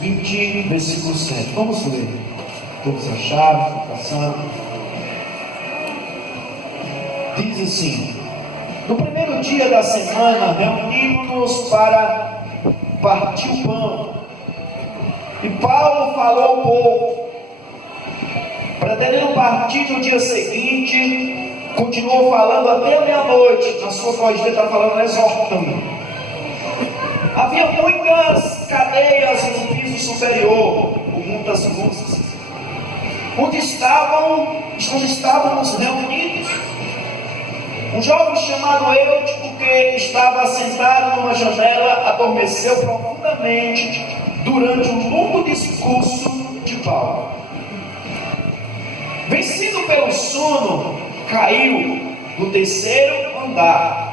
20, versículo 7. Vamos ler. Todos acharam, passando. Diz assim: no primeiro dia da semana, reunimos-nos para partir o pão. E Paulo falou ao povo, pretendendo partir no dia seguinte, continuou falando até a meia-noite. Na sua voz dele está falando, exortando. Havia muitas cadeias no piso superior, com muitas luzes, onde estávamos reunidos. Um jovem chamado Eutico, que estava sentado numa janela, adormeceu profundamente durante um longo discurso de Paulo. Vencido pelo sono, caiu do terceiro andar.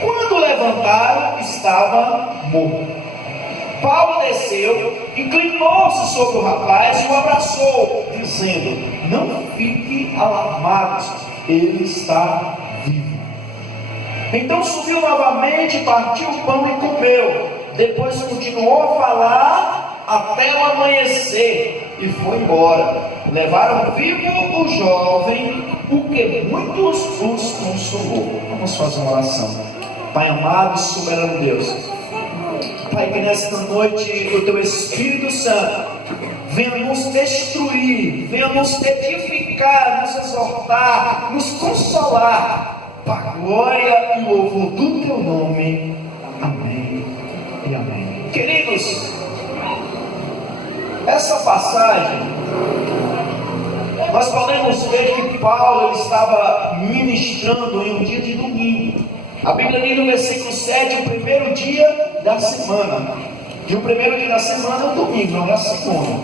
Quando levantaram, estava morto. Paulo desceu, inclinou-se sobre o rapaz e o abraçou, dizendo: não fiquem alarmados, ele está vivo. Então subiu novamente, partiu o pão e comeu. Depois continuou a falar até o amanhecer e foi embora. Levaram vivo o jovem, o que muitos os consolou. Vamos fazer uma oração. Pai amado e soberano Deus, Pai, que nesta noite o Teu Espírito Santo venha nos destruir, venha nos edificar, nos exortar, nos consolar, para a glória e louvor do Teu nome. Amém e amém. Queridos, essa passagem, nós podemos ver que Paulo estava ministrando em um dia de domingo. A Bíblia diz no versículo 7, o primeiro dia da semana. E o primeiro dia da semana é o domingo, não é a segunda.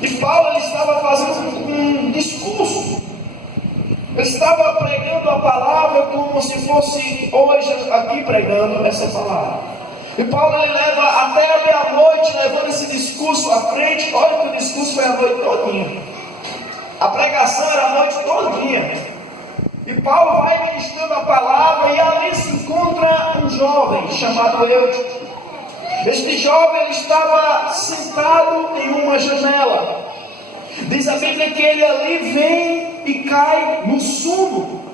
E Paulo estava fazendo um discurso. Ele estava pregando a palavra como se fosse hoje aqui pregando essa palavra. E Paulo ele leva até a meia-noite, levando esse discurso à frente. Olha que o discurso foi a noite todinha. A pregação era a noite todinha. E Paulo vai ministrando a palavra, e ali se encontra um jovem chamado Eutico. Este jovem ele estava sentado em uma janela. Diz a Bíblia que ele ali vem e cai no sono.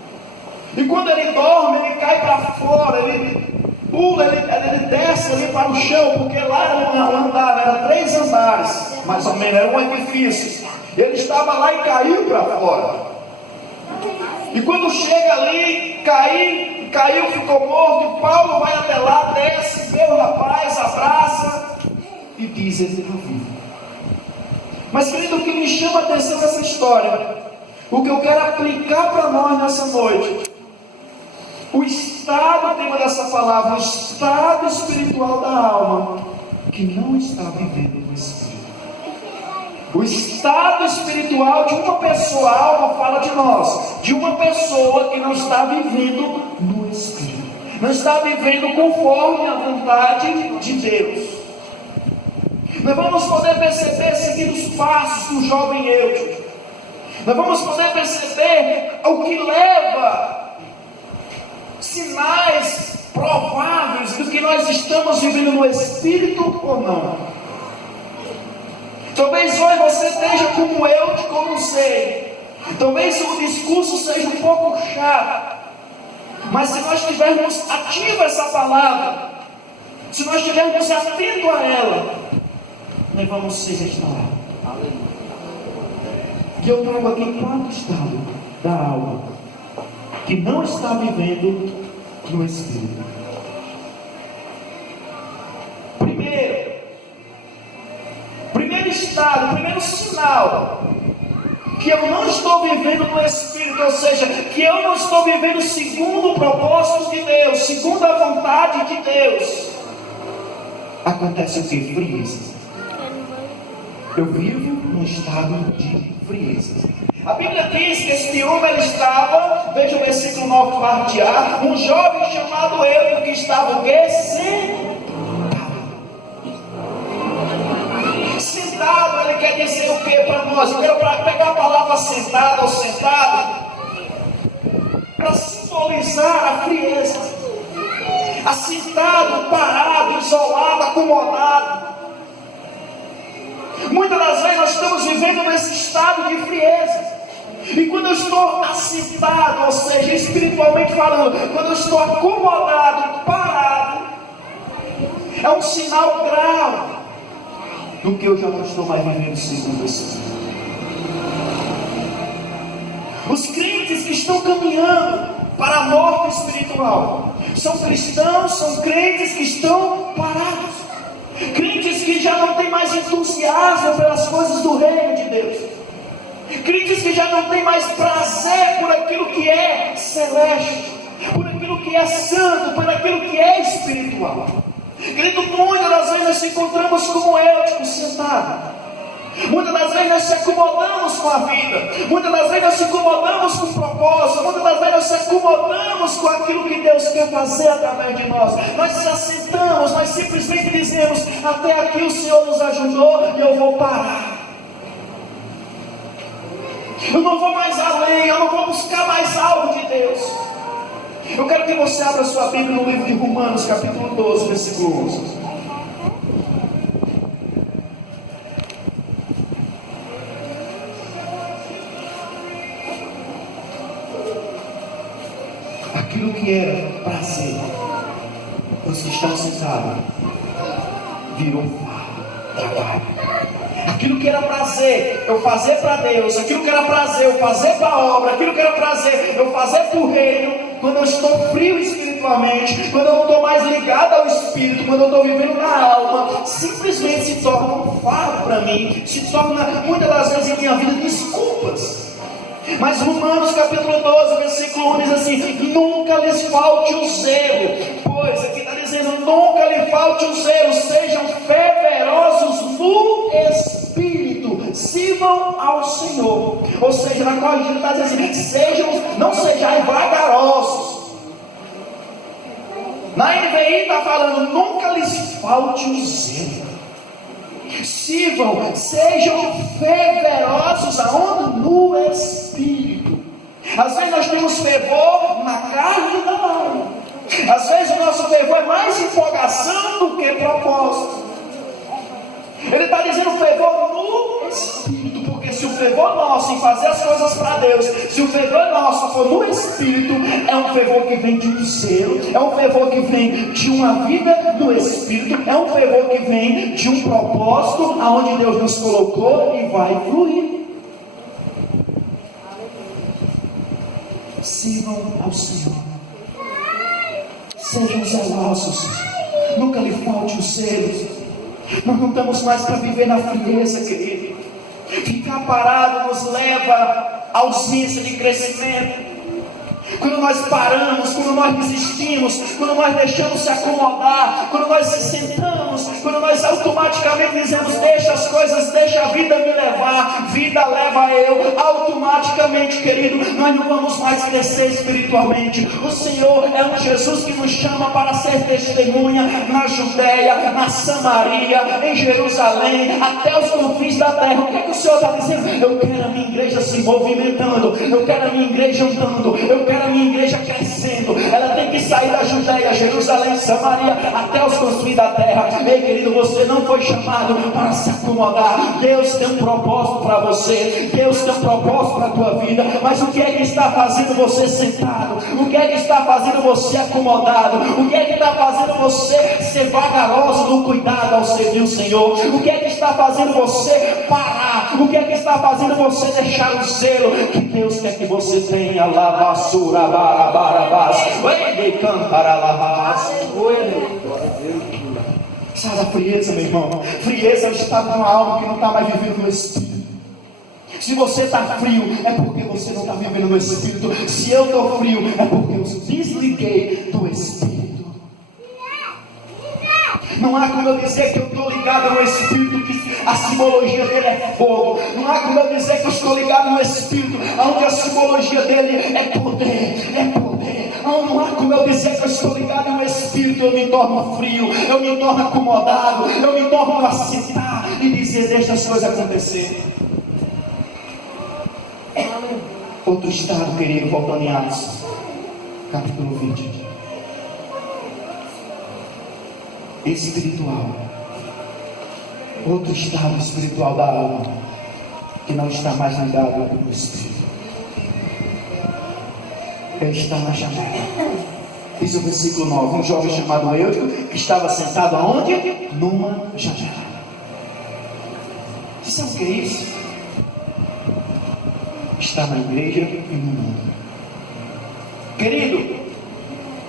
E quando ele dorme, ele cai para fora, ele pula, ele desce ali para o chão, porque lá era um andar, era 3 andares, mais ou menos, era um edifício. Ele estava lá e caiu para fora. E quando chega ali, caiu, ficou morto. Paulo vai até lá, desce, vê o rapaz, abraça e diz: ele está vivo. Mas querido, o que me chama a atenção nessa história, o que eu quero aplicar para nós nessa noite, o estado, o tema dessa palavra, o estado espiritual da alma que não está vivendo no Espírito. O estado espiritual de uma pessoa, a alma fala de nós, de uma pessoa que não está vivendo no Espírito, não está vivendo conforme a vontade de Deus. Nós vamos poder perceber, seguindo os passos do jovem Eutico, nós vamos poder perceber o que leva sinais prováveis do que nós estamos vivendo no Espírito ou não. Talvez hoje você esteja como eu, que eu não sei. Talvez o discurso seja um pouco chato. Mas se nós estivermos ativos a essa palavra, se nós estivermos atentos a ela, nós vamos ser restaurados. E eu trago aqui 4 estados da alma que não está vivendo no Espírito. Primeiro estado, primeiro sinal que eu não estou vivendo no Espírito, ou seja, que eu não estou vivendo segundo o propósito de Deus, segundo a vontade de Deus. Acontece o que? Frieza. Eu vivo num estado de frieza. A Bíblia diz que esse homem ele estava, veja o versículo 9 parte A, um jovem chamado Eutico, que estava o quê? Sentado, ele quer dizer o que para nós? Eu quero pegar a palavra sentado ou sentado para simbolizar a frieza. Assentado, parado, isolado, acomodado. Muitas das vezes nós estamos vivendo nesse estado de frieza. E quando eu estou assentado, ou seja, espiritualmente falando, quando eu estou acomodado, parado, é um sinal grave do que eu já não estou mais vivendo segundo esse. Os crentes que estão caminhando para a morte espiritual são cristãos, são crentes que estão parados, crentes que já não têm mais entusiasmo pelas coisas do reino de Deus, crentes que já não têm mais prazer por aquilo que é celeste, por aquilo que é santo, por aquilo que é espiritual. Querido, muitas das vezes nós nos encontramos como Eutico sentado. Muitas das vezes nós se acomodamos com a vida. Muitas das vezes nós se acomodamos com o propósito. Muitas das vezes nós se acomodamos com aquilo que Deus quer fazer através de nós. Nós se assentamos, nós simplesmente dizemos: até aqui o Senhor nos ajudou e eu vou parar. Eu não vou mais além, eu não vou buscar mais algo de Deus. Eu quero que você abra sua Bíblia no livro de Romanos, capítulo 12, versículo 11. Aquilo que era prazer, os que estão sentados, virou trabalho. Aquilo que era prazer eu fazer para Deus, aquilo que era prazer eu fazer para a obra, aquilo que era prazer eu fazer para o reino, quando eu estou frio espiritualmente, quando eu não estou mais ligado ao Espírito, quando eu estou vivendo na alma, simplesmente se torna um fardo para mim, se torna muitas das vezes em minha vida desculpas. Mas Romanos capítulo 12, versículo 1 diz assim: nunca lhes falte o zelo, pois aqui está dizendo: nunca lhe falte o zelo, sejam fervorosos no Espírito, sirvam ao Senhor. Ou seja, na corrigida está dizendo assim: não sejam vagarosos. Na NVI está falando: nunca lhes falte o zelo. Sirvam, sejam fervorosos aonde? No Espírito. Às vezes nós temos fervor na carne e na alma. Às vezes o nosso fervor é mais empolgação do que propósito. Ele está dizendo fervor no Espírito, porque se o fervor nosso em fazer as coisas para Deus, se o fervor nosso for no Espírito, é um fervor que vem de um zelo, é um fervor que vem de uma vida no Espírito, é um fervor que vem de um propósito aonde Deus nos colocou e vai fluir. Sirvam ao Senhor, sejam zelosos, nunca lhe falte o zelo. Nós não estamos mais para viver na frieza, querido. Ficar parado nos leva à ausência de crescimento. Quando nós paramos, quando nós desistimos, quando nós deixamos se acomodar, quando nós se sentamos, quando nós automaticamente dizemos: deixa as coisas, deixa a vida me levar, vida leva eu, automaticamente, querido, nós não vamos mais crescer espiritualmente. O Senhor é um Jesus que nos chama para ser testemunha na Judéia, na Samaria, em Jerusalém, até os confins da terra. O que é que o Senhor está dizendo? Eu quero a minha igreja se movimentando, eu quero a minha igreja andando, eu quero a minha igreja crescendo. Ela tem que sair da Judéia, Jerusalém, Samaria, até os confins da terra. Ei, querido, você não foi chamado para se acomodar. Deus tem um propósito para você, Deus tem um propósito para a tua vida. Mas o que é que está fazendo você sentado? O que é que está fazendo você acomodado? O que é que está fazendo você ser vagaroso no cuidado ao servir o Senhor? O que é que está fazendo você parar? O que é que está fazendo você deixar o zelo que Deus quer que você tenha? Lavassura barabarabás, de cantaralabás. Sai da frieza, meu irmão. Frieza é o estado de uma alma que não está mais vivendo no Espírito. Se você está frio, é porque você não está vivendo no Espírito. Se eu estou frio, é porque eu desliguei do Espírito. Não há como eu dizer que eu estou ligado no Espírito, que a simbologia dele é fogo. Não há como eu dizer que eu estou ligado no Espírito, onde a simbologia dele é poder, é poder. Não há como eu dizer que eu estou ligado no Espírito, eu me torno frio, eu me torno acomodado, eu me torno a citar e dizer: deixa as coisas acontecer. Outro estado, querido, voltando em Atos, capítulo 20. Espiritual. outro estado espiritual da alma, que não está mais ligado no Espírito. Ele está na janela. Diz o versículo 9: um jovem chamado Eutico, que estava sentado aonde? Numa janela. Você sabe o que é isso? Está na igreja e no mundo. Querido,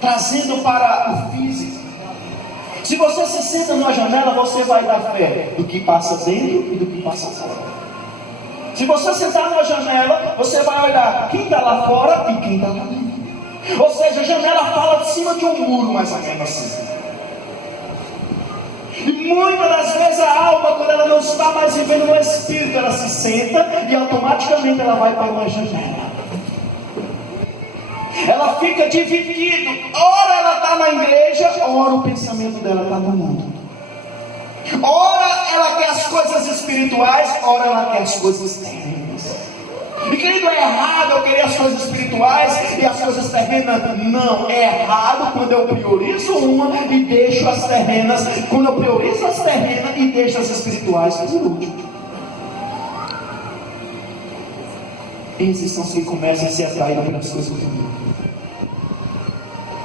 trazendo para o físico, se você se senta numa janela, você vai dar fé do que passa dentro e do que passa fora. Se você sentar numa janela, você vai olhar quem está lá fora e quem está lá dentro. Ou seja, a janela fala de cima de um muro, mais ou menos assim. E muitas das vezes a alma, quando ela não está mais vivendo no Espírito, ela se senta e automaticamente ela vai para uma janela. Ela fica dividida. Ora ela está na igreja, ora o pensamento dela está no mundo. Ora ela quer as coisas espirituais, ora ela quer as coisas terrenas. E querido, é errado eu querer as coisas espirituais e as coisas terrenas? Não, é errado quando eu priorizo uma e deixo as terrenas. Quando eu priorizo as terrenas e deixo as espirituais por último. Esses são os que começam a ser atraídos pelas coisas do mundo.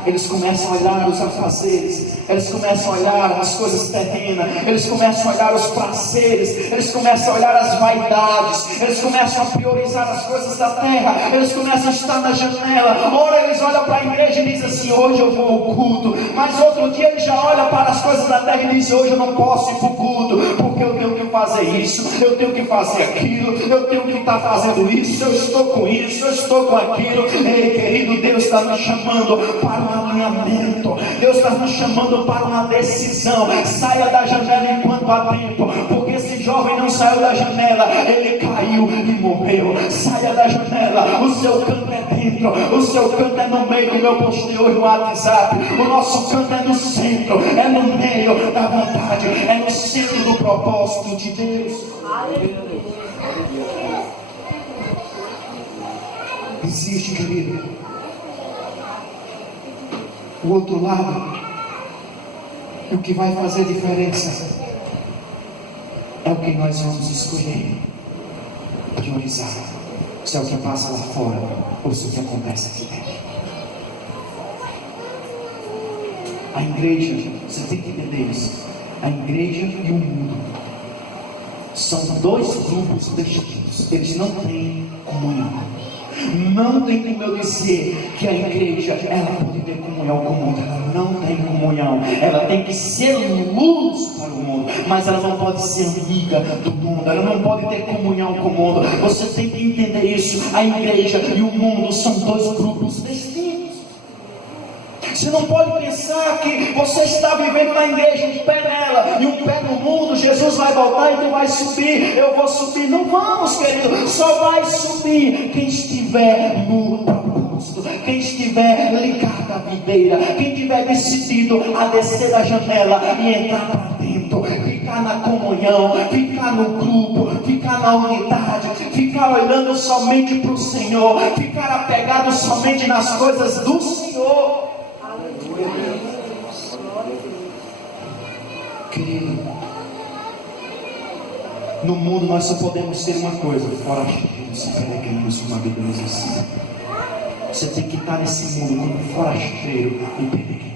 Eles começam a olhar os afazeres, eles começam a olhar as coisas terrenas, eles começam a olhar os prazeres, eles começam a olhar as vaidades, eles começam a priorizar as coisas da terra, eles começam a estar na janela. Ora eles olham para a igreja e dizem assim: hoje eu vou ao culto. Mas outro dia ele já olha para as coisas da terra e diz: hoje eu não posso ir para o culto, porque eu tenho que fazer isso, eu tenho que fazer aquilo, eu tenho que estar fazendo isso, eu estou com isso, eu estou com aquilo. Ei, querido, Deus está nos chamando para alinhamento. Deus está nos chamando para uma decisão. Saia da janela enquanto há tempo, porque esse jovem não saiu da janela, ele caiu e morreu. Saia da janela. O seu canto é dentro, o seu canto é no meio, como eu postei hoje no WhatsApp. O nosso canto é no centro, é no meio da vontade, é no centro do propósito de Deus. Existe, querido, o outro lado. E o que vai fazer diferença é o que nós vamos escolher, priorizar. Se é o que passa lá fora ou se é o que acontece aqui dentro. A igreja, você tem que entender isso, a igreja e o mundo são dois grupos distintos. Eles não têm comunhão. Não tem como eu dizer que a igreja ela pode ter comunhão com o mundo. Ela não tem comunhão. Ela tem que ser luz para o mundo, mas ela não pode ser amiga do mundo. Ela não pode ter comunhão com o mundo. Você tem que entender isso. A igreja e o mundo são dois grupos distintos. Você não pode pensar que você está vivendo na igreja, um pé nela e um pé no mundo. Jesus vai voltar e tu vai subir, eu vou subir. Não vamos, querido. Só vai subir quem estiver no propósito, quem estiver ligado à videira, quem tiver decidido a descer da janela e entrar para dentro, ficar na comunhão, ficar no grupo, ficar na unidade, ficar olhando somente para o Senhor, ficar apegado somente nas coisas do Senhor. Querido, no mundo nós só podemos ser uma coisa: forasteiros e peregrinos, como a Bíblia nos ensina. Você tem que estar nesse mundo como forasteiro e peregrino.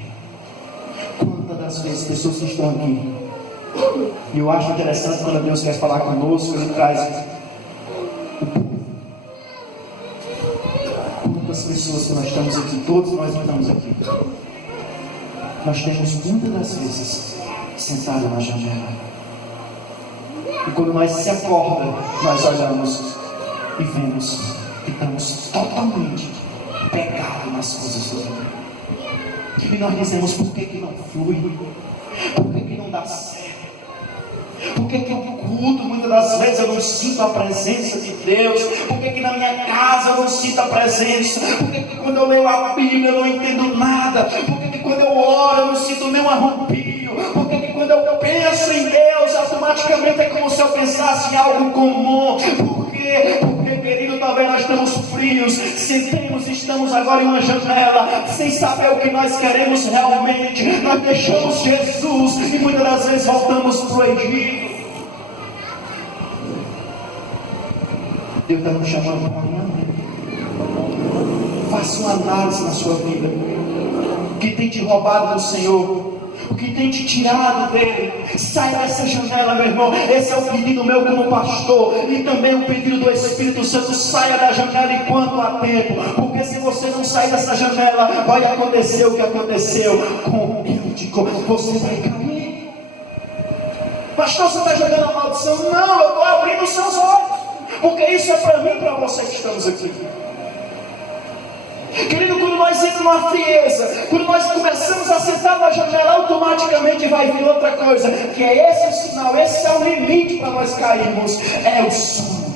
Quantas das vezes pessoas que estão aqui, e eu acho interessante quando Deus quer falar conosco, Ele traz o povo. Quantas pessoas que nós estamos aqui, todos nós estamos aqui, nós temos muitas das vezes sentado na janela, e quando nós se acorda, nós olhamos e vemos que estamos totalmente pegados nas coisas do mundo. E nós dizemos: por que não flui? Por que não dá certo? Por que o culto, muitas das vezes eu não sinto a presença de Deus? Por que na minha casa eu não sinto a presença? Por que quando eu leio a Bíblia eu não entendo nada? Por que quando eu oro eu não sinto nenhum arrepio? Por que quando eu penso em Deus, automaticamente é como se eu pensasse em algo comum? Por quê? Porque, querido, talvez nós estamos frios, sentemos e estamos agora em uma janela, sem saber o que nós queremos realmente. Nós deixamos Jesus e muitas das vezes voltamos para o Egito. Deus está nos chamando para amanhã. Faça uma análise na sua vida. O que tem te roubado do Senhor? O que tem te tirado dele? Sai dessa janela, meu irmão. Esse é o pedido meu como pastor, e também o pedido do Espírito Santo. Saia da janela enquanto há tempo, porque se você não sair dessa janela, vai acontecer o que aconteceu com o Eutico. Você vai cair. Pastor, você está jogando a maldição? Não, eu estou abrindo os seus olhos, porque isso é para mim e para você que estamos aqui. Querido, quando nós entramos numa frieza, quando nós começamos a sentar na janela, automaticamente vai vir outra coisa, que é esse o sinal, esse é o limite para nós cairmos, é o sono.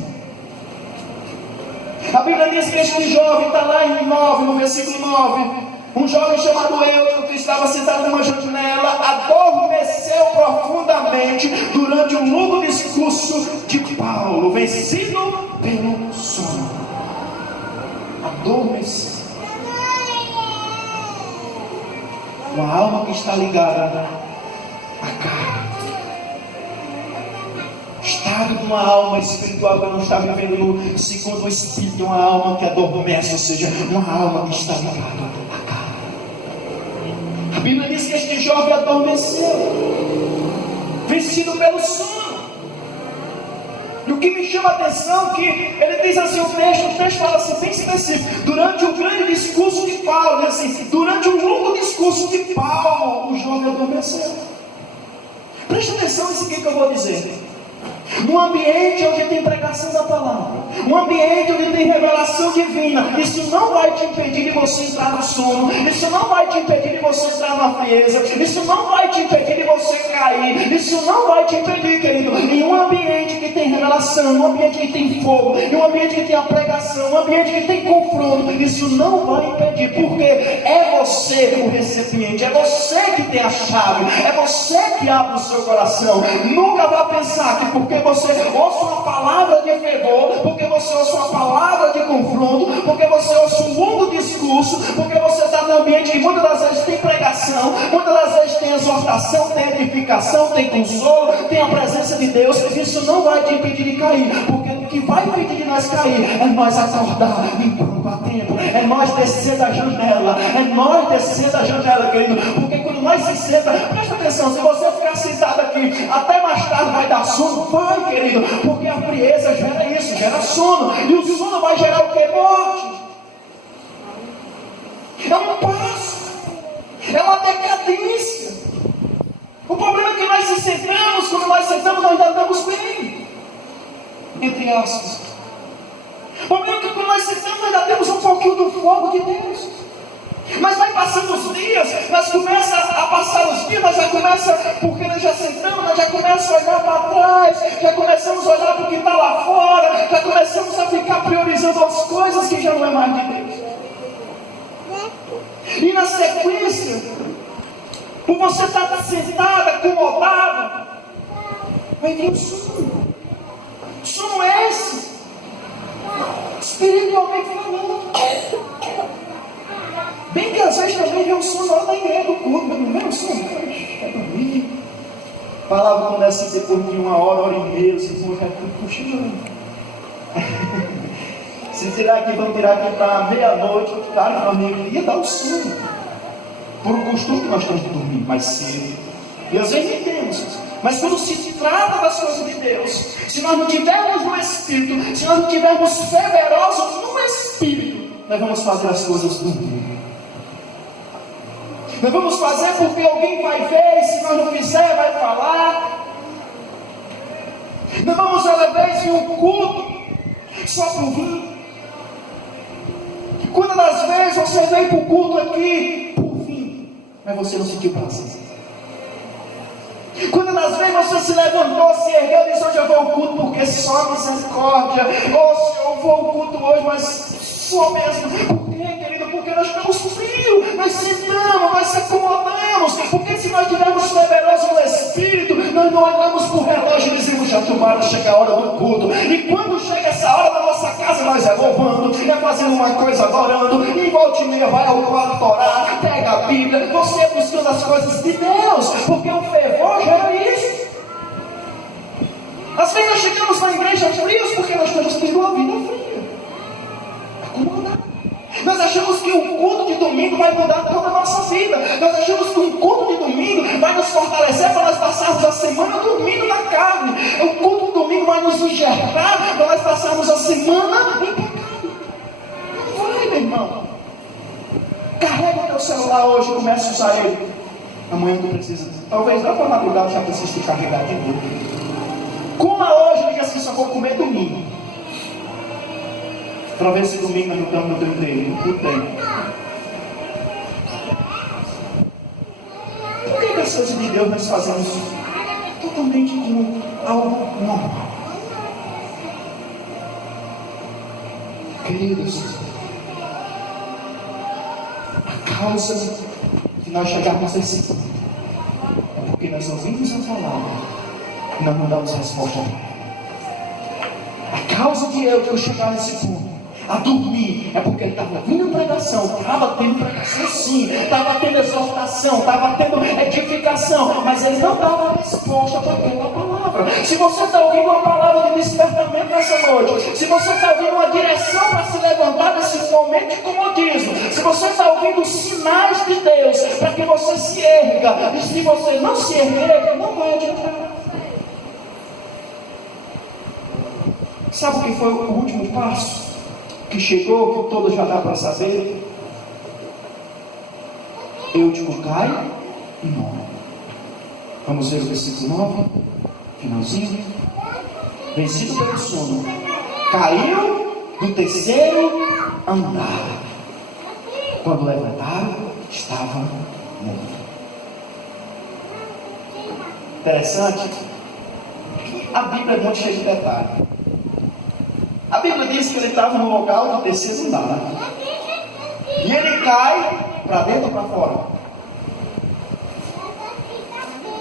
A Bíblia diz que este jovem está lá em 9, no versículo 9, um jovem chamado Eutico, que estava sentado numa janela, adormeceu profundamente durante um longo discurso de Paulo, vencido pelo sono. Adormeceu. Uma alma que está ligada à carne, estado de uma alma espiritual que não está vivendo segundo o Espírito, uma alma que adormece, ou seja, uma alma que está ligada à carne. A Bíblia diz que este jovem adormeceu, vencido pelo sono. E o que me chama a atenção é que ele diz assim, o texto fala assim, bem específico, durante o grande discurso de Paulo, assim, durante um longo discurso de Paulo, o jovem adormeceu. Preste atenção nisso aqui que eu vou dizer. Num ambiente onde tem pregação da palavra, um ambiente onde tem revelação divina, isso não vai te impedir de você entrar no sono, isso não vai te impedir de você entrar na frieza, isso não vai te impedir de você cair, isso não vai te impedir, querido. Em um ambiente que tem revelação, um ambiente que tem fogo, em um ambiente que tem a pregação, um ambiente que tem confronto, isso não vai impedir, porque é você o recipiente, é você que tem a chave, é você que abre o seu coração. Nunca vá pensar que porque você ouça uma palavra de fervor, porque você ouça uma palavra de confronto, porque você ouça um longo discurso, porque você está num ambiente que muitas das vezes tem pregação, muitas das vezes tem exortação, tem edificação, tem consolo, tem a presença de Deus, isso não vai te impedir de cair, porque o que vai impedir de nós cair é nós acordar enquanto há tempo, é nós descer da janela, querido, porque quando nós se senta, presta atenção, se você ficar sentado aqui, até mais tarde vai dar sono, vai, querido, porque a frieza gera isso, gera sono, e o sono vai gerar o que? Morte. É um passo, é uma decadência. O problema é que nós se sentamos, quando nós sentamos, nós ainda estamos bem, entre aspas. O problema é que quando nós sentamos, nós ainda temos um pouquinho do fogo de Deus. Mas vai passando os dias, nós começamos a passar os dias, nós já começamos, porque nós já sentamos, nós já começamos a olhar para trás, já começamos a olhar para o que está lá fora, já começamos a ficar priorizando as coisas que já não é mais de Deus. E na sequência, por você estar sentado, acomodado, vai vir o sono. Sono é esse, espiritualmente falando. Bem que às vezes também vem um sono na hora da igreja do culto, não vem um sono, vai dormir. A palavra começa depois de uma hora e meia, os irmãos já ficam cochilando. Se tirar aqui, vamos tirar aqui para meia-noite, cara, meu amigo, ia dar um sono. Por um costume que nós temos de dormir mais cedo. E às vezes nem temos. Mas quando se trata das coisas de Deus, se nós não tivermos no Espírito, se nós não tivermos fervorosos no Espírito, nós vamos fazer as coisas do mundo. Nós vamos fazer porque alguém vai ver, e se nós não fizer, vai falar. Nós vamos, às vezes, vir um culto só por vir. Quantas das vezes você veio para o culto aqui por vir, mas você não sentiu prazer? Quantas das vezes você se levantou, se ergueu e disse: hoje eu vou ao culto porque só misericórdia, ou se eu vou ao culto hoje, mas só mesmo. Por quê, querido? Porque nós ficamos frios, nós sentamos, nós se acomodamos, porque se nós tivermos fervorosos no Espírito, nós não olhamos para o relógio e dizemos: já tomara, chega a hora do culto. E quando chega essa hora na nossa casa, nós é louvando, é fazendo uma coisa, adorando, e volta e meia vai ao quarto orar, pega a Bíblia, você buscando as coisas de Deus, porque o fervor gera isso. Às vezes nós chegamos na igreja frios porque nós temos tido uma vida fria, acomodada. Nós achamos que o culto de domingo vai mudar toda a nossa vida. Nós achamos que um culto de domingo vai nos fortalecer para nós passarmos a semana dormindo na carne. O culto de domingo vai nos enxergar para nós passarmos a semana em pecado. Não vai, meu irmão. Carrega o teu celular hoje e comece a usar ele. Amanhã tu precisa. Talvez lá para a madrugada já precise te carregar de novo. Coma hoje e diga assim: só vou comer domingo. Para ver se domingo nós não estamos no teu emprego. Não tem. Por que as coisas de Deus nós fazemos totalmente como algo normal? Queridos, a causa de nós chegarmos a esse ponto é porque nós ouvimos a palavra e nós não damos resposta a ela. A causa de eu chegar nesse ponto a dormir é porque ele estava vindo pregação, estava tendo pregação sim, estava tendo exortação, estava tendo edificação, mas ele não dava resposta para aquela palavra. Se você está ouvindo uma palavra de despertamento nessa noite, se você está ouvindo uma direção para se levantar nesse momento de comodismo, se você está ouvindo sinais de Deus para que você se erga, e se você não se erguer, não vai adiantar. Sabe o que foi o último passo que chegou, que todos já dá para saber? Eutico cai e morre. Vamos ver o versículo 9, finalzinho. Vencido pelo sono, caiu do terceiro andar. Quando levantaram, estava morto. Interessante que a Bíblia é muito cheia de detalhes. A Bíblia diz que ele estava no local do terceiro andar. E ele cai para dentro ou para fora?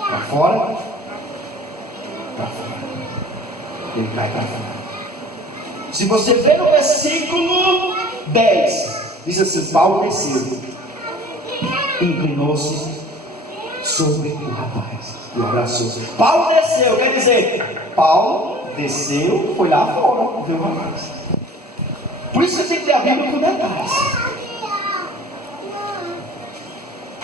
Para fora? Para fora. Ele cai para fora. Se você vê no versículo 10, diz assim: Paulo desceu, inclinou-se sobre o rapaz e o abraçou. Paulo desceu, quer dizer, Paulo desceu, foi lá fora, viu o rapaz. Por isso você tem que ter a Bíblia com detalhes.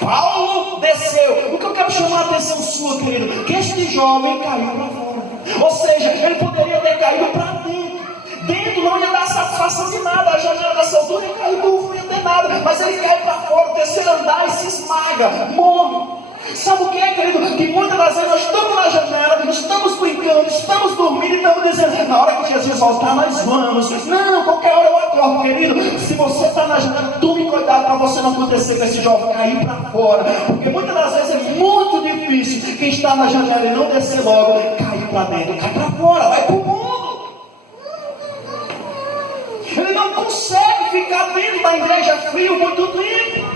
Paulo desceu. O que eu quero chamar a atenção sua, querido, que este jovem caiu para fora. Ou seja, ele poderia ter caído para dentro. Dentro não ia dar satisfação de nada. A janela dessa altura ia cair, não ia ter nada. Mas ele cai para fora, o terceiro andar, e se esmaga, morre. Sabe o que é, querido? Que muitas das vezes nós estamos na janela, estamos brincando, estamos dormindo e estamos dizendo: na hora que Jesus voltar nós vamos. Não, qualquer hora eu acordo, querido. Se você está na janela, tome cuidado para você não acontecer com esse jovem cair para fora. Porque muitas das vezes é muito difícil quem está na janela e não descer logo, cair para dentro, cai para fora, vai para o mundo. Ele não consegue ficar dentro da igreja frio muito tempo.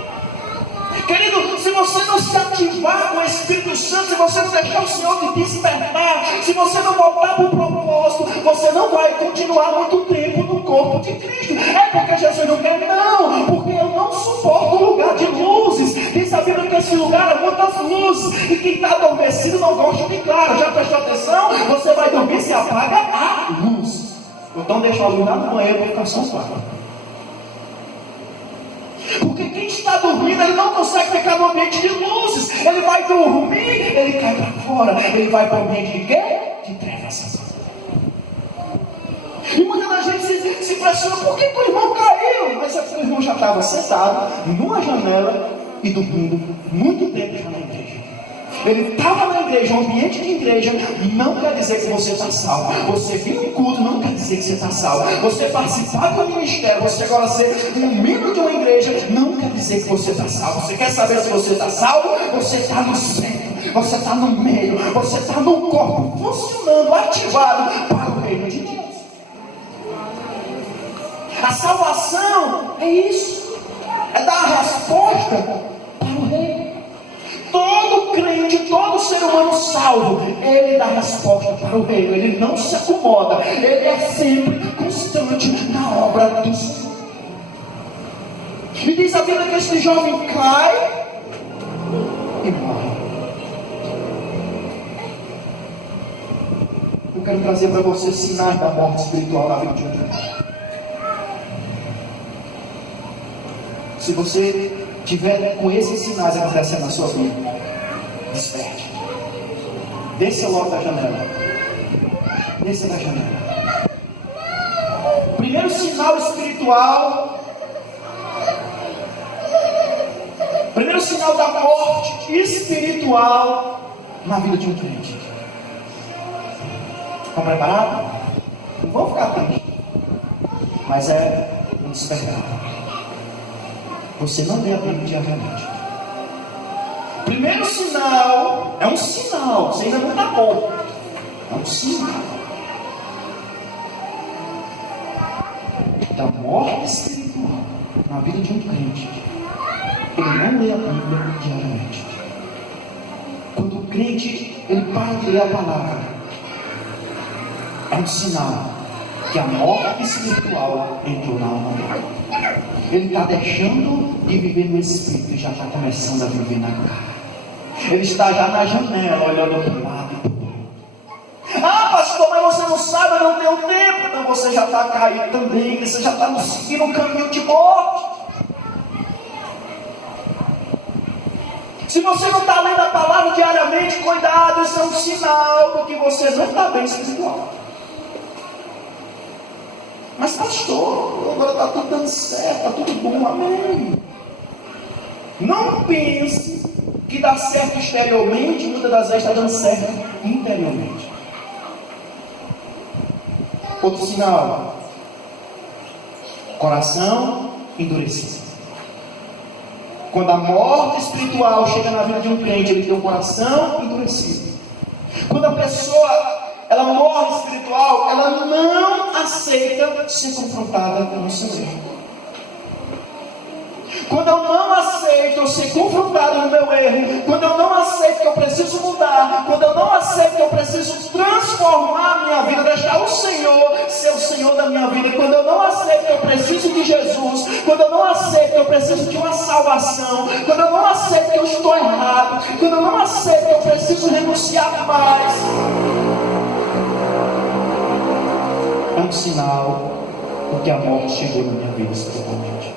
Querido, se você não se ativar com o Espírito Santo, se você não deixar o Senhor te despertar, se você não voltar para o propósito, você não vai continuar muito tempo no corpo de Cristo. É porque Jesus não quer? Não, porque eu não suporto o lugar de luzes. Diz a Bíblia que esse lugar é muitas luzes, e quem está adormecido não gosta de claro. Já prestou atenção? Você vai dormir e se apaga a luz. Então deixa a luz lá no banheiro para ficar só claro. Porque quem está dormindo, ele não consegue ficar no ambiente de luzes. Ele vai dormir, ele cai para fora. Ele vai para o ambiente de quê? De trevas. E muita gente se impressiona: por que o irmão caiu? Mas é porque o irmão já estava sentado numa janela e dormindo muito tempo já na igreja. Ele estava na igreja, um ambiente de igreja não quer dizer que você está salvo. Você vir no culto não quer dizer que você está salvo. Você participar do ministério, você agora ser um membro de uma igreja, não quer dizer que você está salvo. Você quer saber se você está salvo? Você está no centro, você está no meio, você está no corpo funcionando, ativado para o reino de Deus. A salvação é isso, é dar a resposta para o reino. Todo crente, todo ser humano salvo, ele dá resposta para o reino. Ele não se acomoda, ele é sempre constante na obra do Senhor. E diz a Bíblia que esse jovem cai e morre. eu quero trazer para você sinais da morte espiritual na vida de um crente. Se você tiver com esses sinais acontecendo na sua vida, desperte. Desça logo da janela. Desça da janela. Primeiro sinal espiritual. Primeiro sinal da morte espiritual na vida de um crente. Estão preparados? Não vão ficar tristes. Mas é um despertar. Você não lê a Bíblia diariamente. Primeiro sinal, é um sinal, você ainda não está bom. É um sinal da morte espiritual na vida de um crente. Ele não lê a Bíblia diariamente. Quando o crente ele para de ler a palavra, é um sinal que a morte espiritual entrou na alma dele. Ele está deixando de viver no Espírito e já está começando a viver na carne. Ele está já na janela, olhando para o lado. Ah, pastor, mas você não sabe, eu não tenho tempo. Então você já está caído também. Você já está seguindo um caminho de morte. Se você não está lendo a palavra diariamente, cuidado, isso é um sinal de que você não está bem espiritual. Mas pastor, agora está tudo dando certo, está tudo bom, amém. Não pense que dá certo exteriormente, muitas das vezes está dando certo interiormente. Outro sinal: coração endurecido. Quando a morte espiritual chega na vida de um crente, ele tem um coração endurecido. Quando a pessoa ela morre espiritual, ela não aceita ser confrontada com o Senhor. Quando eu não aceito ser confrontado no meu erro, quando eu não aceito que eu preciso mudar, quando eu não aceito que eu preciso transformar a minha vida, deixar o Senhor ser o Senhor da minha vida, quando eu não aceito que eu preciso de Jesus, quando eu não aceito que eu preciso de uma salvação, quando eu não aceito que eu estou errado, quando eu não aceito que eu preciso renunciar mais, é um sinal de que a morte chegou na minha vida espiritualmente.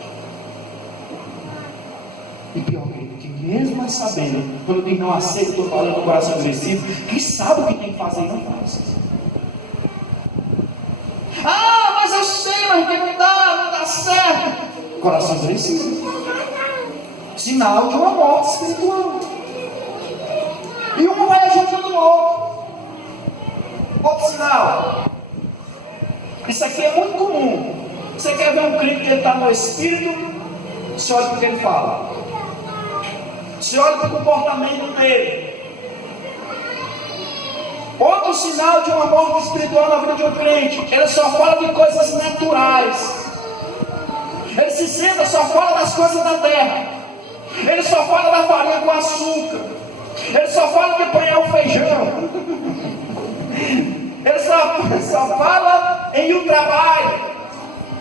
E pior, querido, que mesmo sabendo, quando eu não aceito, estou falando com o coração agressivo, que sabe o que tem que fazer e não faz. Ah, mas eu sei, mas que não dá certo. Coração agressivo. Sinal de uma morte espiritual. E um vai ajudando o outro. Outro sinal. Isso aqui é muito comum. Você quer ver um crente que ele está no Espírito? Você olha para o que ele fala. Você olha para o comportamento dele. Outro sinal de uma morte espiritual na vida de um crente: ele só fala de coisas naturais. Ele se senta, só fala das coisas da terra. Ele só fala da farinha com açúcar. Ele só fala de apanhar o feijão. Ele só fala em ir ao trabalho.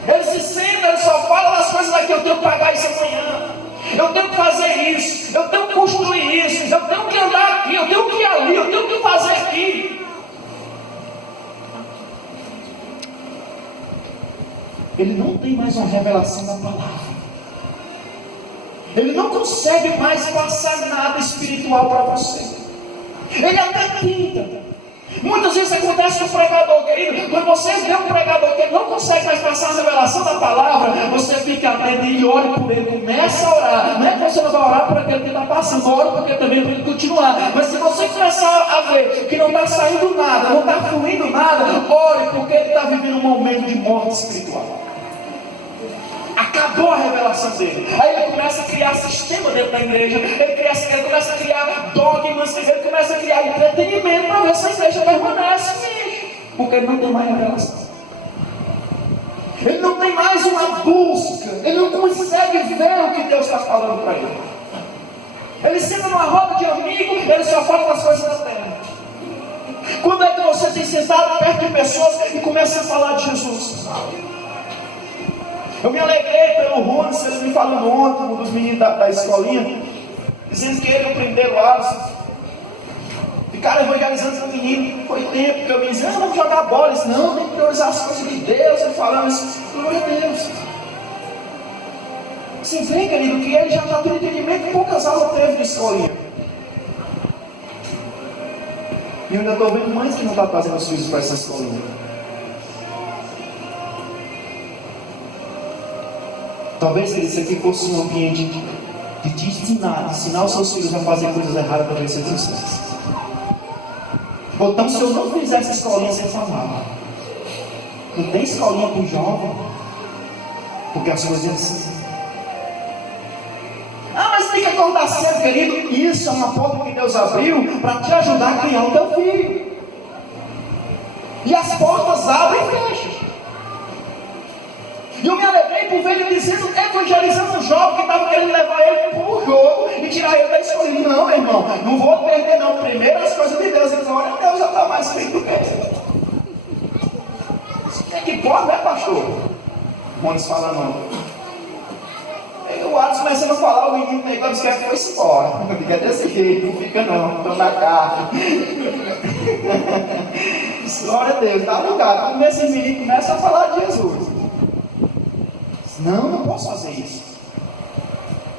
Ele se senta, ele só fala das coisas daqui. Eu tenho que pagar isso amanhã. Eu tenho que fazer isso. Eu tenho que construir isso. Eu tenho que andar aqui. Eu tenho que ir ali. Eu tenho que fazer aqui. Ele não tem mais uma revelação da palavra. Ele não consegue mais passar nada espiritual para você. Ele até tenta. Muitas vezes acontece com o pregador, querido. Quando você vê um pregador que não consegue mais passar a revelação da palavra, você fica atento e ora por ele, começa a orar. Não é que você não vai orar por aquele que está passando, ora porque também tem que continuar. Mas se você começar a ver que não está saindo nada, não está fluindo nada, ore, porque ele está vivendo um momento de morte espiritual. Acabou a revelação dele. Aí ele começa a criar sistema dentro da igreja. Ele começa a criar dogmas. Ele começa a criar entretenimento para ver se a igreja permanece mesmo. Porque ele não tem mais revelação. Ele não tem mais uma busca. Ele não consegue ver o que Deus está falando para ele. Ele senta numa roda de amigos. Ele só fala das coisas da terra. Quando é que você tem sentado perto de pessoas e começa a falar de Jesus? Eu me alegrei pelo Rony, ele me falando ontem, um dos meninos da escolinha, dizendo que ele e o primeiro Alisson cara evangelizando com o menino, foi tempo que eu me disse, vamos jogar bola. Ele disse, não, tem que priorizar as coisas de Deus. Ele falando isso, glória a Deus. Você vê, querido, que ele já tem entendimento que poucas aulas teve de escolinha. E eu ainda estou vendo mães que não estão trazendo os filhos para essa escolinha. Talvez isso aqui fosse um ambiente de te ensinar os seus filhos a fazer coisas erradas para ver se eles ensinam. Ou então, se eu não fizesse escolinha, você falava. Não tem escolinha para o jovem, porque as coisas assim. Mas tem que acordar cedo, querido. Isso é uma porta que Deus abriu para te ajudar a criar o teu filho. E as portas abrem e fecham. E eu me alegrei por ver ele dizendo, evangelizando um jovem que estava querendo levar ele para o jogo e tirar ele da escola. Não, meu irmão, não vou perder não. Primeiro as coisas de Deus. E glória a Deus, já está mais feito do que essa. É que pode, né, pastor? Vamos falar não. Aí o Alisson começando a falar, o menino pegou a bicicleta e foi embora. Fica desse jeito, não fica não, estou na caixa. Glória a Deus, dá lugar. Quando esse menino começa a falar de Jesus. Não posso fazer isso.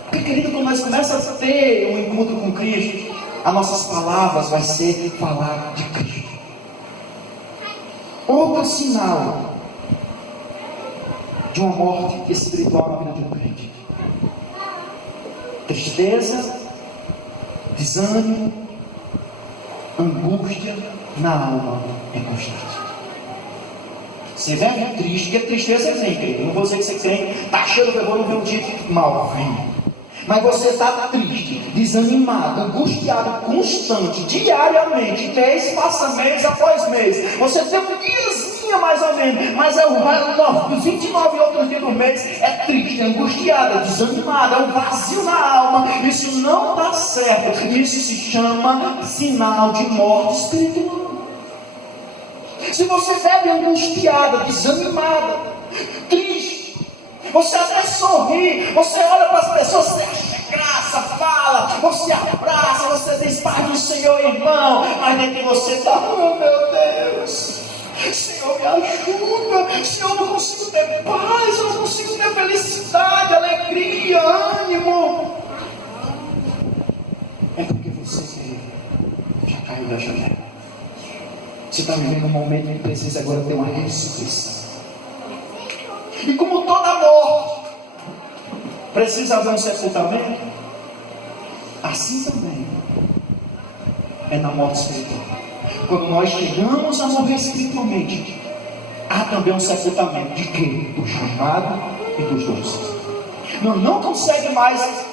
Porque, querido, quando nós começamos a ter um encontro com Cristo, as nossas palavras vai ser falar de Cristo. Outro sinal de uma morte espiritual na vida de um crente: tristeza, desânimo, angústia na alma é constante. Você vem triste, porque tristeza vem, querido. Não vou dizer que você crente, está cheio de vergonha, não vê um dia mal, vem. Mas você está triste, desanimado, angustiado, constante, diariamente, mês passa mês após mês. Você tem um diazinho mais ou menos, mas é os 29 outros dias do mês é triste, angustiado, desanimado, é um vazio na alma. Isso não está certo. Isso se chama sinal de morte espiritual. Se você bebe angustiada, desanimada, triste, você até sorri, você olha para as pessoas, você acha graça, fala, você abraça, você diz paz do Senhor, irmão, mas dentro de você está, oh meu Deus, Senhor me ajuda, Senhor, eu não consigo ter paz, eu não consigo ter felicidade, alegria, ânimo. É porque você já caiu da janela. Você está vivendo um momento que precisa agora ter uma ressurreição. E como toda morte precisa haver um sepultamento, assim também é na morte espiritual. Quando nós chegamos a morrer espiritualmente, há também um sepultamento de quê? Do chamado e dos dons. Nós não conseguimos mais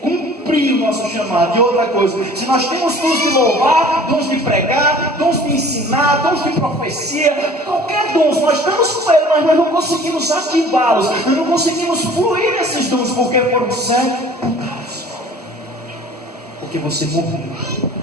cumprir o nosso chamado. E outra coisa, se nós temos dons de louvar, dons de pregar, dons de ensinar, dons de profecia, qualquer dom, nós estamos com ele, mas nós não conseguimos ativá-los, nós não conseguimos fluir nesses dons, porque foram sepultados. Porque você morreu.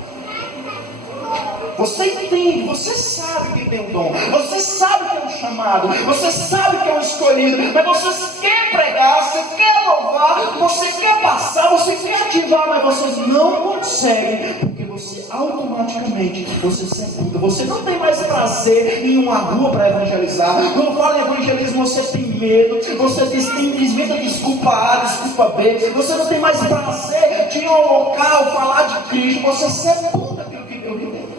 Você entende, você sabe que tem um dom, você sabe que é um chamado, você sabe que é um escolhido, mas você quer pregar, você quer louvar, você quer passar, você quer ativar, mas você não consegue, porque você automaticamente, você sepulta, você não tem mais prazer em uma rua para evangelizar. Quando fala em evangelismo, você tem medo, você inventa desculpa A, desculpa B, você não tem mais prazer de ir ao local, falar de Cristo, você sepulta aquilo que Deus lhe deu.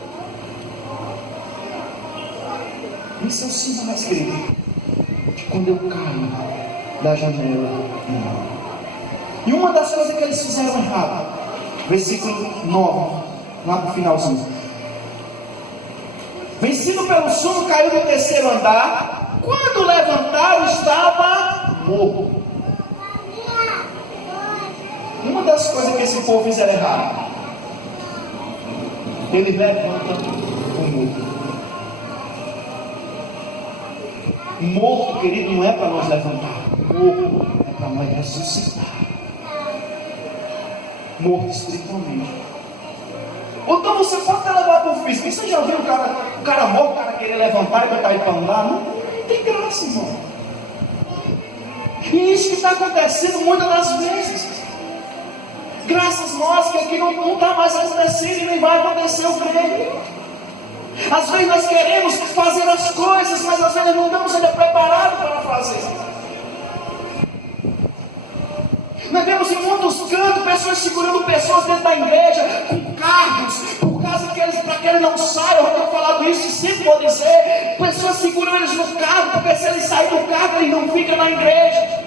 Isso é o sinal, querido, de quando eu caio da janela. E uma das coisas que eles fizeram errado, versículo 9, lá para o finalzinho: vencido pelo sono, caiu do terceiro andar. Quando levantaram, estava morto. Uma das coisas que esse povo fizeram errado, ele levanta o morto. Morto, querido, não é para nós levantar. Morto é para nós ressuscitar. Morto espiritualmente. Então você pode até levar para o físico. Você já viu o cara morto, o cara querer levantar e botar ele para andar? Não tem graça, irmão. E isso que está acontecendo muitas das vezes. Graças nós que aqui não está mais acontecendo e nem vai acontecer, eu creio. Às vezes nós queremos fazer as coisas, mas às vezes não estamos ainda preparados para fazer. Nós vemos em muitos cantos pessoas segurando pessoas dentro da igreja com carros, por causa que eles, para que eles não saiam. Eu tenho falado isso e sempre vou dizer: pessoas seguram eles no carro, porque se eles saírem do carro, eles não ficam na igreja.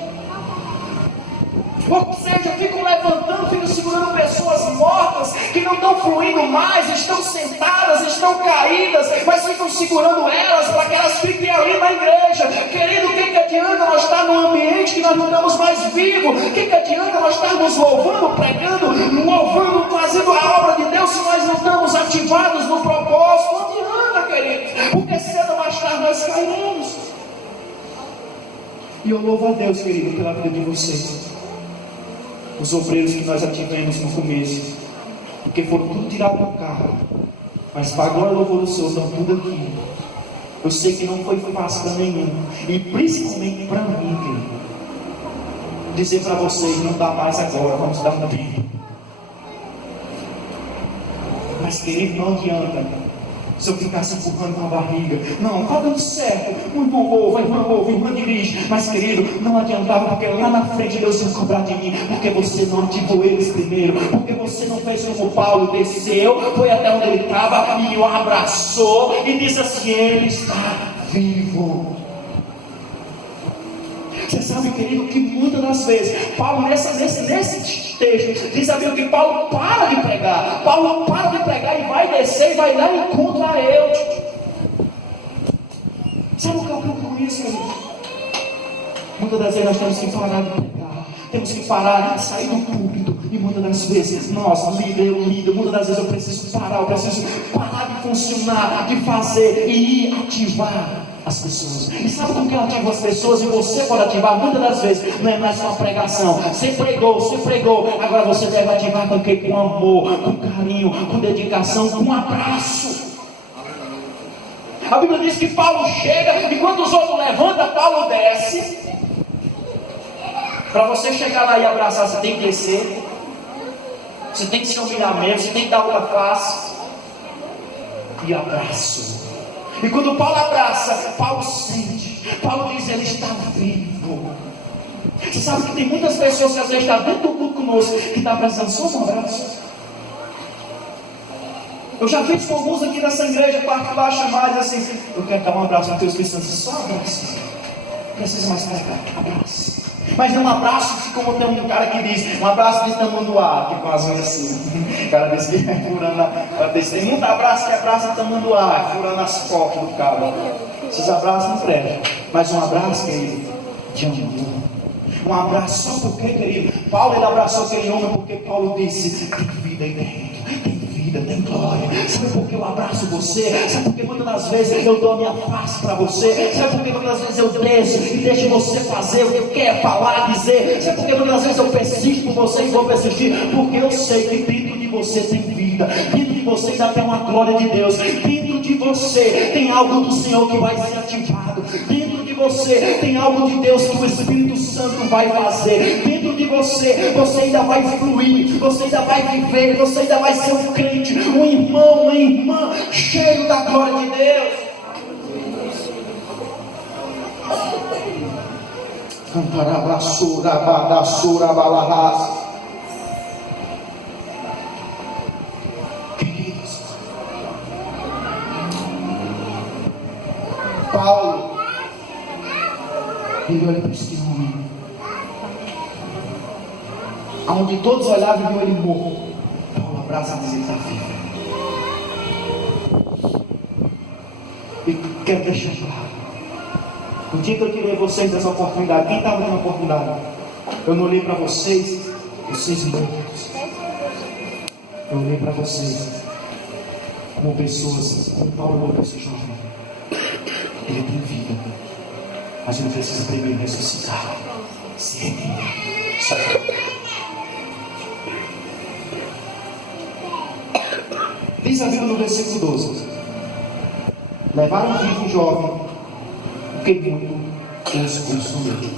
Ou seja, ficam levantando, ficam segurando pessoas mortas, que não estão fluindo mais, estão sentadas, estão caídas, mas ficam segurando elas, para que elas fiquem ali na igreja. Querido, o que adianta nós estar num ambiente que nós não estamos mais vivos? O que adianta nós estarmos louvando, pregando, louvando, fazendo a obra de Deus, se nós não estamos ativados no propósito? Não adianta, querido, porque cedo ou mais tarde nós cairemos. E eu louvo a Deus, querido, pela vida de vocês, os obreiros que nós já tivemos no começo, porque foram tudo tirados do carro, mas para a glória e louvor do Senhor, estão tudo aqui. Eu sei que não foi fácil para nenhum, e principalmente para mim, querido, dizer para vocês: não dá mais agora, vamos dar um tempo. Mas, querido, não adianta se eu ficar se empurrando com a barriga. Não, está dando certo, o irmão ouve, o irmão dirige. Mas, querido, não adiantava, porque lá na frente Deus ia cobrar de mim, porque você não ativou eles primeiro, porque você não fez como Paulo, desceu, foi até onde ele estava e o abraçou e disse assim: ele está vivo. Você sabe, querido, que muitas das vezes Paulo nesse texto diz a Bíblia que Paulo para de pregar. Paulo para de pregar e vai descer e vai lá e encontra eu. Sabe o que eu quero com isso, querido? Muitas das vezes nós temos que parar de pregar, temos que parar de sair do púlpito. E muitas das vezes nós, líder, muitas das vezes eu preciso parar de funcionar, de fazer e ir ativar as pessoas. E sabe como que eu ativo as pessoas? E você pode ativar muitas das vezes. Não é mais só uma pregação. Você pregou. Agora você deve ativar com o quê? Com amor, com carinho, com dedicação, com um abraço. A Bíblia diz que Paulo chega e quando os outros levantam, Paulo desce. Para você chegar lá e abraçar, você tem que descer. Você tem que se humilhar mesmo. Você tem que dar outra face. E abraço. E quando Paulo abraça, Paulo sente. Paulo diz: ele está vivo. Você sabe que tem muitas pessoas que às vezes estão dentro do culto conosco, que estão abraçando só um abraço. Eu já fiz com alguns aqui nessa igreja particular chamar e dizer assim: eu quero dar um abraço para teus cristãos. Só abraço. Não precisa mais pregar. Abraço. Mas não um abraço como tem um cara que diz: um abraço de tamanduá, que com as unhas assim. O cara diz que é furando tem muito abraço que é abraço de tamanduá, furando as costas do cara. Esses abraços não prestam. Mas um abraço, querido, de amor. Um abraço só porque, querido, Paulo ele abraçou aquele homem porque Paulo disse: tem vida aí dentro, tem vida, tem glória. Sabe por que eu abraço você? Sabe por que muitas das vezes eu dou a minha face para você? Sabe por que muitas das vezes eu desço e deixo você fazer o que eu quero falar, dizer? Sabe por que muitas das vezes eu persisto por você e vou persistir? Porque eu sei que dentro de você tem vida, dentro de você ainda tem uma glória de Deus, dentro de você tem algo do Senhor que vai ser ativado, dentro de você tem algo de Deus que o Espírito Santo vai fazer, dentro de você, você ainda vai fluir, você ainda vai viver, você ainda vai ser um crente, um irmão, uma irmã cheio da glória de Deus. Queridos, Paulo, ele olha para este homem, aonde todos olhavam e viam ele morto. Paulo abraça e diz: ele está vivo. E quero deixar claro, o dia que eu tirei vocês dessa oportunidade, quem estava dando a oportunidade? Eu não olhei para vocês mortos. Eu olhei para vocês como pessoas, como Paulo olhou para esse jovem. Ele tem vida, mas ele precisa primeiro ressuscitar, se redimir. Diz a Bíblia no versículo 12: levaram vivo o jovem, porque muito os consumiu.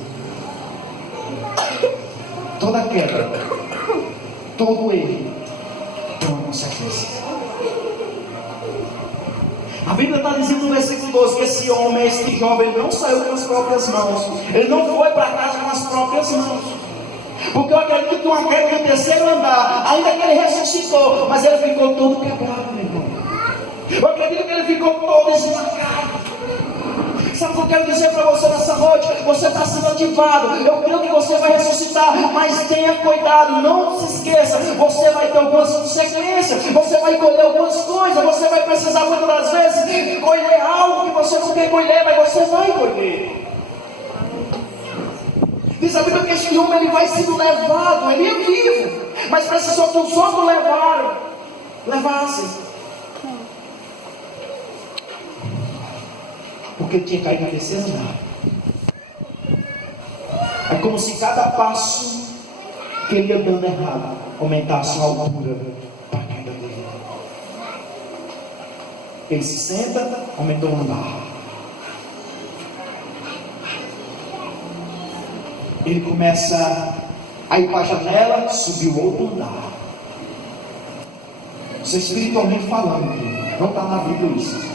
Toda queda todo erro tem uma consequência. A Bíblia está dizendo no versículo 12 que esse homem, esse jovem, ele não saiu com as próprias mãos. Ele não foi para casa com as próprias mãos. Porque eu acredito que uma queda no terceiro andar, ainda que ele ressuscitou, mas ele ficou todo quebrado, meu irmão. Eu acredito que ele ficou todo esmagado. Sabe o que eu quero dizer para você nessa noite? Você está sendo ativado. Eu creio que você vai ressuscitar, mas tenha cuidado, não se esqueça. Você vai ter algumas consequências, você vai colher algumas coisas, você vai precisar muitas das vezes colher algo que você não quer colher, mas você vai colher. Diz a Bíblia que esse homem ele vai sendo levado, ele é vivo, mas precisou que os outros levassem. Porque ele tinha caído na terceira andar. É como se cada passo que ele ia dando errado aumentasse a altura para a queda dele. Ele se senta, aumentou um andar. Ele começa a ir para a janela, subiu outro andar. Isso é espiritualmente falando, não está na Bíblia isso.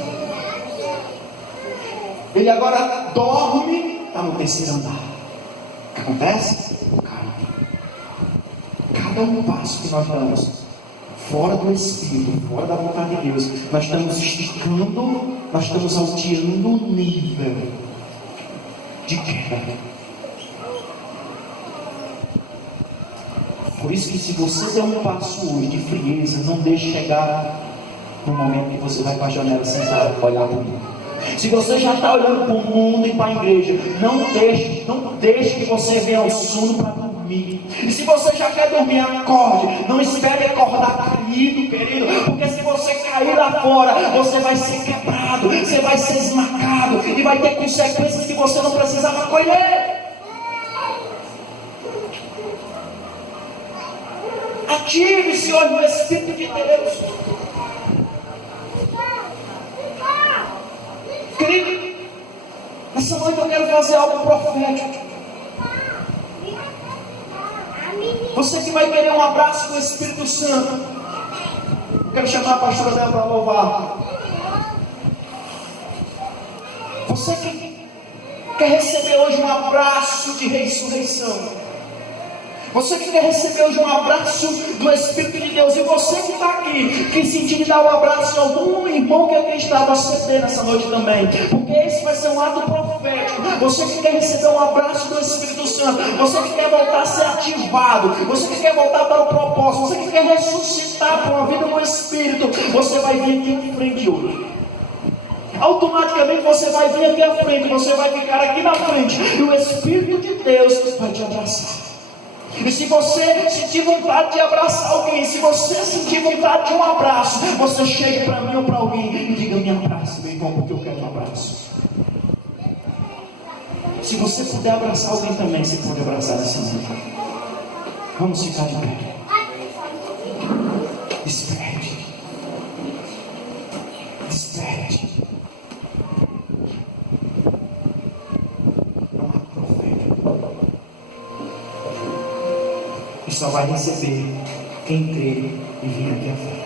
Ele agora dorme, está no terceiro andar. O que acontece? Cada um passo que nós damos fora do Espírito, fora da vontade de Deus, nós estamos esticando, nós estamos alteando o nível de queda. Por isso que se você der um passo hoje de frieza, não deixe chegar no momento que você vai para a janela sentar, olhar para o mundo. Se você já está olhando para o mundo e para a igreja, não deixe que você venha ao sono para dormir. E se você já quer dormir, acorde. Não espere acordar caído, querido. Porque se você cair lá fora, você vai ser quebrado, você vai ser esmagado e vai ter consequências que você não precisava colher. Ative-se hoje no Espírito de Deus. Querido, essa noite eu quero fazer algo profético. Você que vai querer um abraço do Espírito Santo, eu quero chamar a pastora dela para louvar. Você que quer receber hoje um abraço de ressurreição, você que quer receber hoje um abraço do Espírito de Deus, e você que está aqui, que sentir de dar um abraço a algum irmão que aqui está, vai ceder nessa noite também, porque esse vai ser um ato profético. Você que quer receber um abraço do Espírito Santo, você que quer voltar a ser ativado, você que quer voltar para o propósito, você que quer ressuscitar para uma vida no Espírito, você vai vir aqui em frente hoje. Automaticamente você vai vir aqui à frente, você vai ficar aqui na frente, e o Espírito de Deus vai te abraçar. E se você sentir vontade de abraçar alguém, se você sentir vontade de um abraço, você chegue para mim ou para alguém e diga: me abraça, meu irmão, porque eu quero um abraço. Se você puder abraçar alguém também, você pode abraçar essa noite. Vamos ficar de pé. Desperte. Desperte. Só vai receber quem crê e vir aqui à frente.